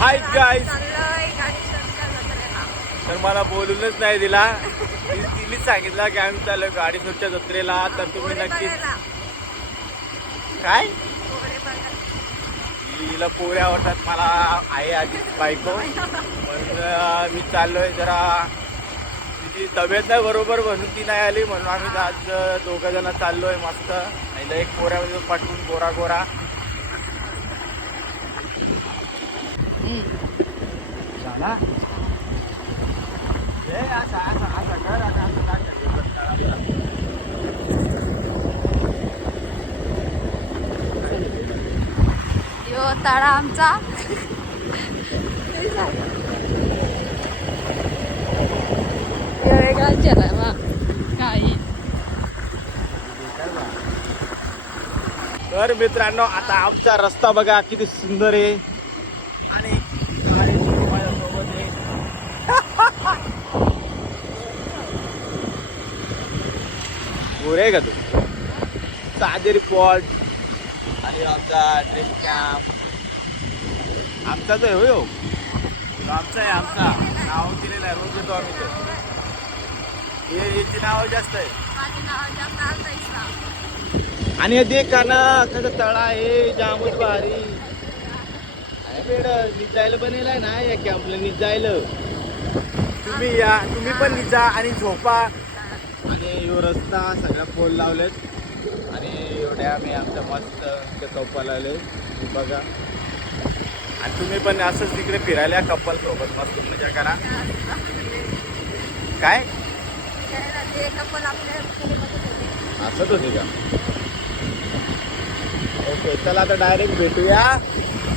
Hi guys. तर मला बोलूनच नाही दिला. तिनेच सांगितलं की आम्ही चाललोय गाडी सुटच्या जत्रेला. तर तुम्ही नक्कीच काय तिला पोऱ्या आवडतात. मला आहे आधी बायको म्हणून मी चाललोय. जरा तिची तब्येत नाही बरोबर म्हणून ती नाही आली म्हणून आम्ही आज 2 जण चाललोय मस्त. आणि एक पोऱ्यामध्ये पाठवून गोरा गोरा झाला. यो तळा आमचा वेगळाच झाला बा काही. तर मित्रांनो आता आमचा रस्ता बघा किती सुंदर आहे. आणि गाडी माझ्यासोबत आहे. गोरे आहे का तू? साजेरी पॉट आणि आमचा ड्रीम कॅम्प आमचाच आहे. होय आमचा आहे. आमचा नाव दिलेलं आहे. रोज येतो आम्ही. याची नाव जास्त आहे. आणि हे देख का ना कसं तळा आहे जामच भारी आहे. बेड निजायला बनेल आहे ना या कॅम्पला निजायला. तुम्ही या, तुम्ही पण निजा आणि झोपा. आणि यो रस्ता सगळ्या पोल लावलेत. आणि एवढ्या आम्ही आमच्या मस्त चौपाला आले बघा. आणि तुम्ही पण असंच तिकडे फिरायला कपल सोबत मस्त मजा करा. काय असंच होते का? ओके चला आता डायरेक्ट भेटूया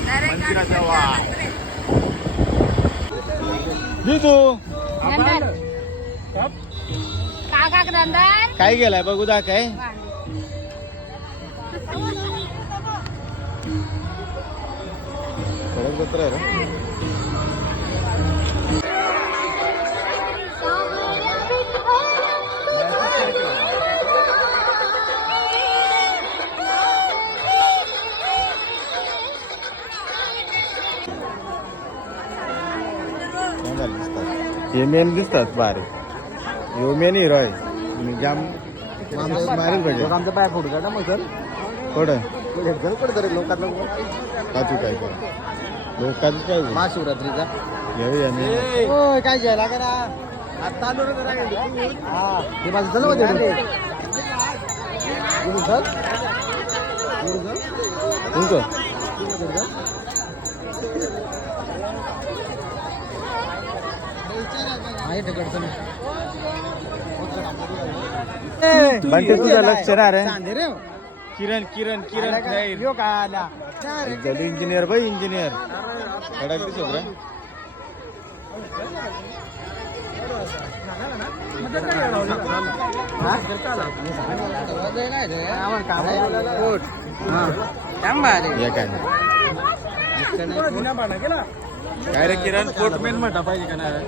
मंदिराचा. वा तू काय गेलाय बघू दा. काय सडक जत्रा आहे रे. हे मेन दिसतात भारी. यो मेन हिरो आहे. जाम मारेल पाहिजे. आमचा पाय फोडू का मग सर थोडं कुठं तरी लोकात का तू काय कर लोकांच काय महाशिवरात्रीचा काय जायला करा आता आलो हा ते माझं चल बंटी तुझं लक्ष रे. किरण किरण किरण इंजिनियर भाई इंजिनियर कडक दिसत रे. काय रे किरण कोट मेन म्हणता पाहिजे का नाही?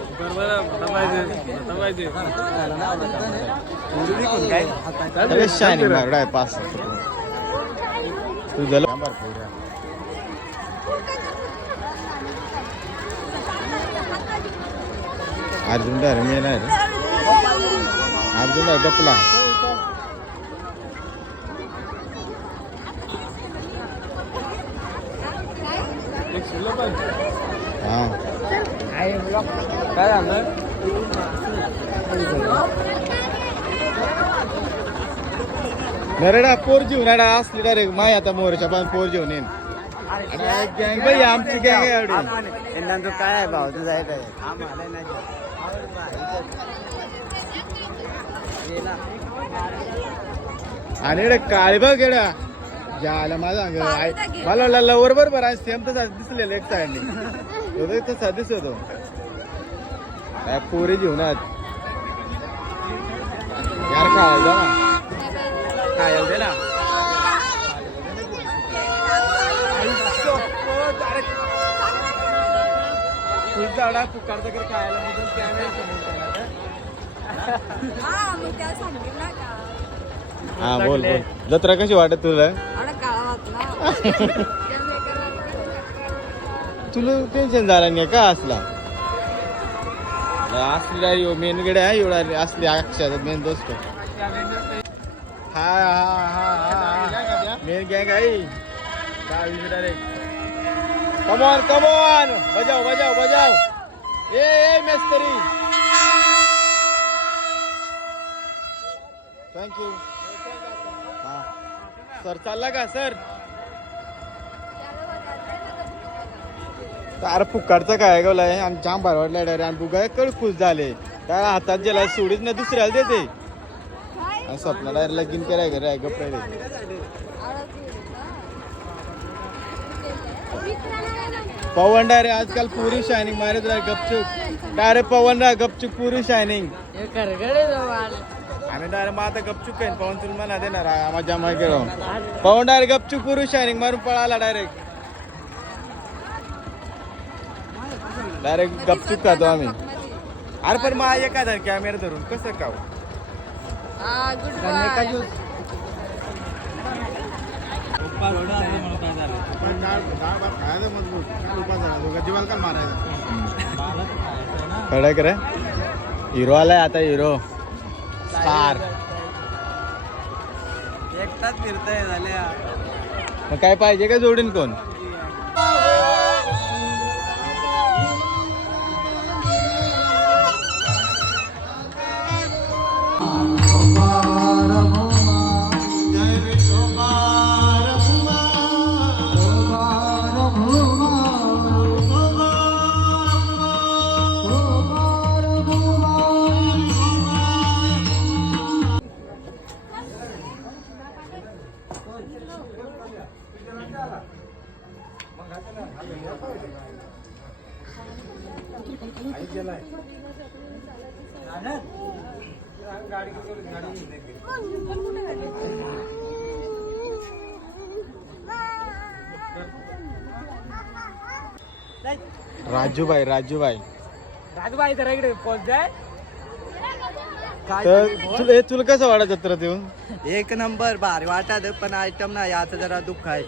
बरोबर शायनिंग मारड आहे 5 तू झालं. अर्जुन डायरे मेन आहे रे. अर्जुन आहे गपला. हा काय झालं नरेडा पोर जीवन असली डायरेक्ट माय आता मोरच्या पण पोर जेवण येईन. गँग आमची गँग आहे एवढी. यांना काय आहे भाव तुझा आहे आणि काळी बघ गेड्या ज्याला माझा मला लवर बरोबर आहे. सेम तसा दिसलेलं एक साईडने तसा दिसतो. काय पोरी जीवनात यार खायला जा ना. खायला दे ना. झाडा पुकारचा कर खायला हा बोल बोल. जत्रा कशी वाटत तुला? तुला टेन्शन झालं नाही का असला असला यो मेन गडे आहे एवढा असली अक्षात मेन दोस्त हा हा हा मेन गँग आहे कमॉन कमॉन बजाव बजाव बजाव ए मेस्तरी थँक्यू हा सर चालला का सर अरे फुक्काडचं काय गवलाय आणि जाम भरवडला डायरेक्ट आणि बुगाय कळखुश झाले काय हातात गेला सोडीच ना दुसऱ्याला देते आणि स्वप्न डायरेक्ट लगीन कराय घरी गप्पा पवन डायरेक्ट आजकाल पुरी शायनिंग मारत राह गपचूप डायरेक्ट पवन राह गपचूप पुरी शायनिंग आम्ही डायरेक्ट मग आता गपचूप आहे पवन तुला म्हणा देणार माझ्या मागे पवन डायरेक्ट गपचूप पुरी शायनिंग मारून पळाला डायरेक्ट डायरेक्ट गपचूप खातो आम्ही अरे पण मग एका धर कॅमेरा धरून कसं खाऊ कडक रे हिरो आलाय आता हिरो स्टार एकटाच फिरतय झाल्या मग काय पाहिजे का जोडीन कोण राजूभाई राजूभाई राजूभाई तर इकडे पोहोच जाय तर तुला कसं वाटत जत्रा देऊन एक नंबर भारी वाटत पण आयटम ना याचं जरा दुःख आहे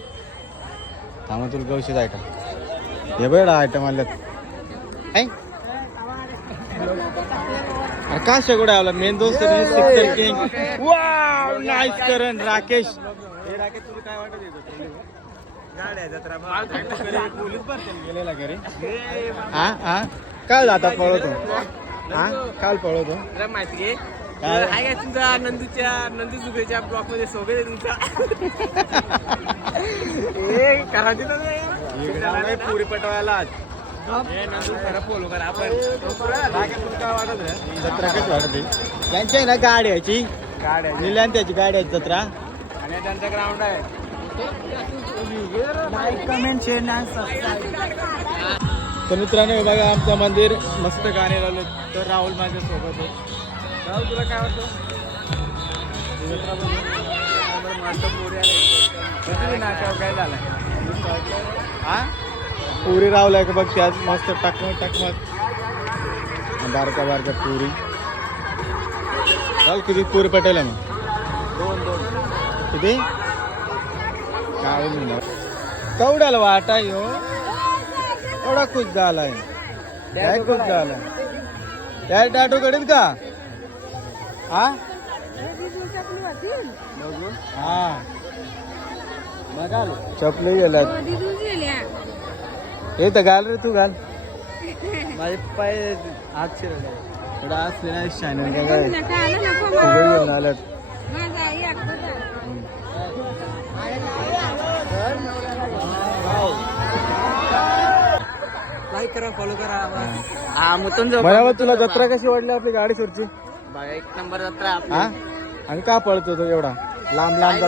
थांबा तुला गवशीच आयटम हे बघ आयटम आल्यात का शेगोडा आला मेन दोस्त सिक्सर किंग वाव नाईस करण राकेश हे राकेश तुला काय वाटत येतो गाड्या जत्रा पोलीस भरती गेलेला घरी हा हा काल जाता पळवतो हा काल पळवतो माहिती घे आहे का तुमचा नंदू जुबेच्या ब्लॉक मध्ये सोबत आहे तुमचा पुरी पटवायला फॉलो करा आपण काय वाटत रे जत्रा कशी वाटत त्यांची आहे ना गाड्याची गाड्या निल्यान त्याची गाड्याची जत्रा आणि त्यांचा ग्राउंड आहे तर मित्रांनो बघा आमचं मंदिर मस्त गाणे लावले तर राहुल माझ्या सोबत आहे राहुल तुला काय वाटतं नाश्यावर काय झालं हा पुरी रावलाय का बघ त्यात मस्त टकमक टकमक बारका बारका पुरी चाल किती पुरी पटेल मग किती काय कवड्याला वाटा यो एवढा खुश झालाय काय खुश झालाय त्या टाटो कडीत का हा हा चपली गेल्यात हे तर घाल रे तू घाल माझे पाय हात शिरले थोडा असले ना शायनिंग घेऊन आल्यात लाईक करा फॉलो करा हा मुतून जाऊ बरोबर तुला जत्रा कशी वाटली आपली गाडी सोडची एक नंबर जत्रा हा आणि का पळतो तो एवढा लांब लांब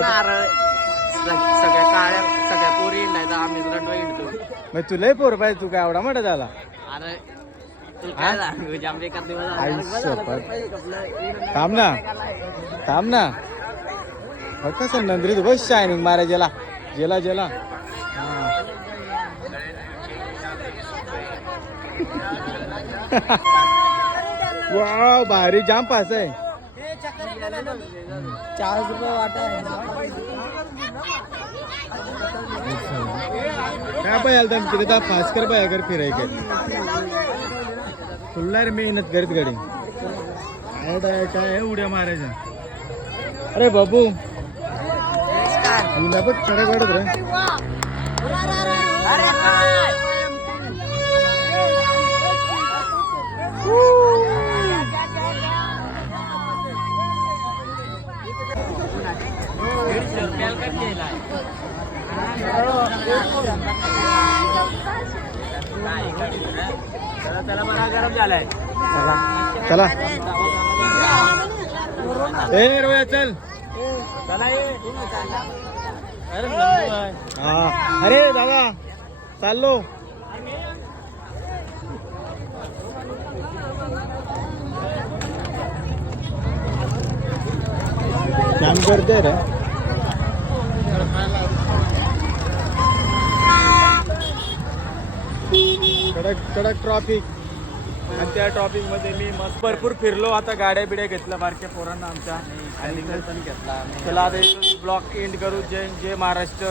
सगळ्या काळ्या सगळ्या पोरी हिंडायचं आम्ही रंडवा हिंडतो मग तुला पोर पाहिजे तू काय एवढा मोठा झाला अरे तुला काय सांगू जांभळे एका दिवस थांब ना थांब ना कसं नंदरी बस शायनिंग मारा जेला जेला जेला वाव भारी जाम पास आहे 40 रुपये वाटा काय पाहिजे तर तिथे तर फास्ट कर पाहिजे कर फिराय काय फुल्ला रे मेहनत करीत गाडी काय उड्या मारायच्या अरे बाबू बघ कडे काढत रे त्याला मला गरम झालाय चला ए रोया चल हा अरे दादा चाललो काम करते रे कडक कडक ट्रॉफिक आणि त्या ट्रॉफिक मध्ये मी मस्त भरपूर फिरलो आता गाड्या बिड्या घेतल्या बारक्या पोरांना आमच्या आणि पण घेतला चला आता ब्लॉक एंड करू जय जय महाराष्ट्र.